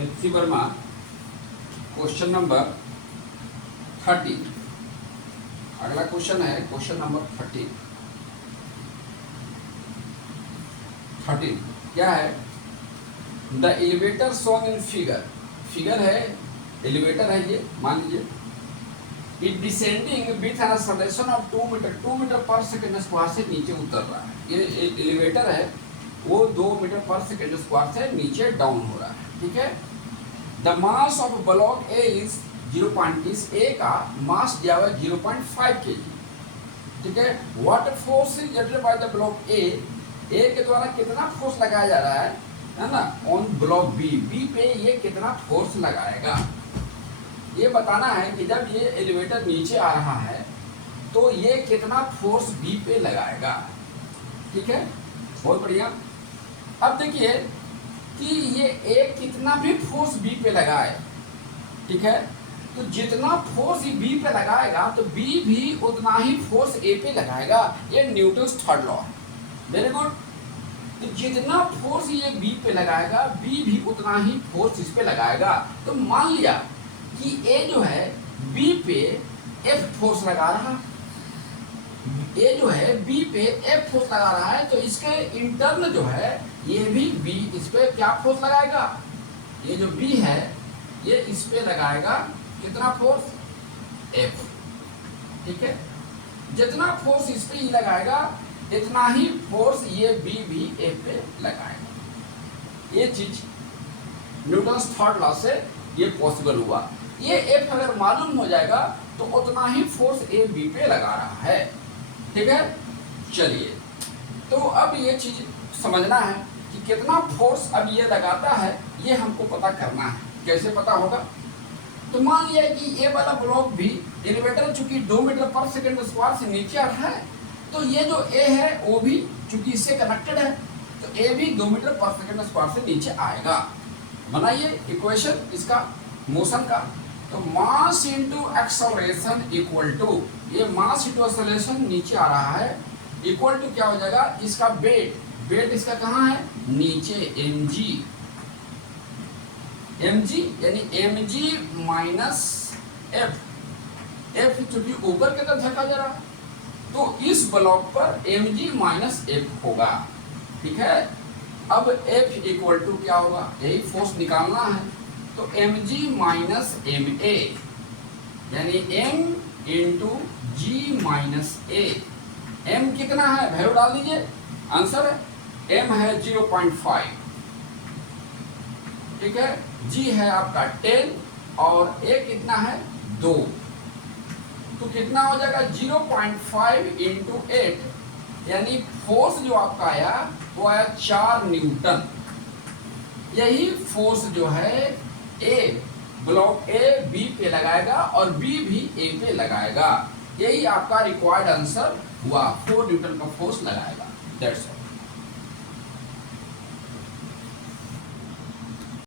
H C Verma question number 30। अगला question है question number 13 क्या है? The elevator shown in figure है, एलिवेटर है ये, मान लीजिए it descending with an acceleration of 2 meter per second square से नीचे उतर रहा है। ये एलिवेटर है वो 2 मीटर पर सेकेंड स्क्वायर से नीचे डाउन हो रहा है, ठीक है। The mass of block A is 0.20, ए का मास दिया हुआ 0.5 kg, ठीक है। What force is exerted by the block ए के द्वारा कितना फोर्स लगाया जा रहा है ना, ऑन ब्लॉक बी पे ये कितना फोर्स लगाएगा, ये बताना है कि जब ये एलिवेटर नीचे आ रहा है तो ये कितना फोर्स बी पे लगाएगा, ठीक है। बहुत बढ़िया। अब देखिए कि ये ए कितना भी फोर्स बी पे लगाए, ठीक है, तो जितना फोर्स बी पे लगाएगा तो बी भी उतना ही फोर्स ए पे लगाएगा। ये न्यूटन्स थर्ड लॉ है। Very good. तो जितना फोर्स ये बी पे लगाएगा बी भी उतना ही फोर्स इस पे लगाएगा। तो मान लिया कि ए जो है बी पे एफ फोर्स लगा रहा, ए जो है बी पे एफ फोर्स लगा रहा है, तो इसके इंटर्न जो है ये भी बी इस पे क्या फोर्स लगाएगा, ये जो बी है ये इस पे लगाएगा कितना फोर्स, एफ, ठीक है। जितना फोर्स इस पे ही लगाएगा इतना ही फोर्स ये बी भी ए पे लगाएगा। ये चीज न्यूटन्स थर्ड लॉ से ये पॉसिबल हुआ। ये एफ अगर मालूम हो जाएगा तो उतना ही फोर्स ए बी पे लगा रहा है, ठीक है। चलिए, तो अब ये चीज समझना है कि कितना फोर्स अब ये लगाता है, ये हमको पता करना है। कैसे पता होगा? तो मान लिया कि ये वाला ब्लॉक भी एलिवेटर चूंकि 2 मीटर पर सेकेंड स्क्वायर से नीचे आ रहा है, तो ये जो ए है वो भी चूंकि इससे कनेक्टेड है तो ए भी 2 मीटर पर सेकेंड स्क्वायर से नीचे आएगा। बनाइए इक्वेशन इसका मोशन का। तो mass into acceleration equal to, ये मास इंटू एक्सेलरेशन नीचे आ रहा है, इक्वल टू क्या हो जाएगा, इसका वेट इसका कहाँ है, नीचे mg यानी mg माइनस एफ चूंकि ऊपर की तरफ धक्का जा रहा है तो इस ब्लॉक पर mg माइनस एफ होगा, ठीक है। अब F इक्वल टू क्या होगा, यही फोर्स निकालना है, तो mg माइनस ma यानी m into g minus a। m कितना है, वैल्यू डाल दीजिए, आंसर है m है 0.5, ठीक है। g है आपका 10 और a कितना है 2, तो कितना हो जाएगा 0.5 इंटू 8 यानी फोर्स जो आपका आया वो आया 4 न्यूटन। यही फोर्स जो है ए ब्लॉक ए बी पे लगाएगा और बी भी ए पे लगाएगा। यही आपका रिक्वायर्ड आंसर हुआ, 4 न्यूटन का फोर्स लगाएगा। That's all.